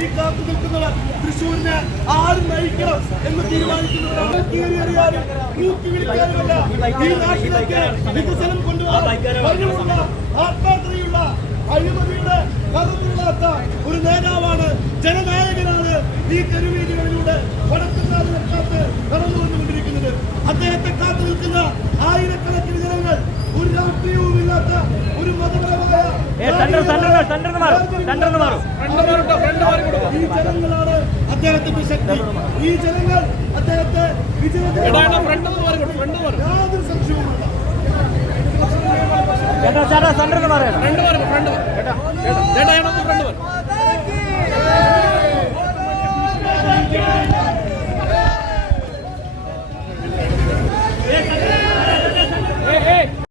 ഈ കാത്തു നിൽക്കുന്നവർ തൃശ്ശൂരിനെ ആര് നയിക്കണം എന്ന് തീരുമാനിക്കുന്നവരാണ്. തൂക്കി വിളിക്കാനുമല്ല ഈ നാട്ടിലേക്ക് വികസനം കൊണ്ടുപോകാനുള്ള ആത്മാർത്ഥതയുള്ള അഴിമതിയുടെ കറുത്തുള്ളാത്ത ഒരു നേതാവാണ്, ജനനായകനാണ് ഈ തെരുവീതികളിലൂടെ വടക്കുന്നാഥ് വെക്കാത്ത് കടന്നു വന്നുകൊണ്ടിരിക്കുന്നത്. അദ്ദേഹത്തെ കാത്തു നിൽക്കുന്ന ആയിരക്കണക്കിന് ജനങ്ങൾ ഒരു രാഷ്ട്രീയവുമില്ലാത്ത ഒരു മതപരമായ ഈ ജനങ്ങളാണ് അദ്ദേഹത്തിന്റെ ശക്തി. ഈ ജനങ്ങൾ അദ്ദേഹത്തെ യാതൊരു സംശയവുമില്ല. ചേട്ടാ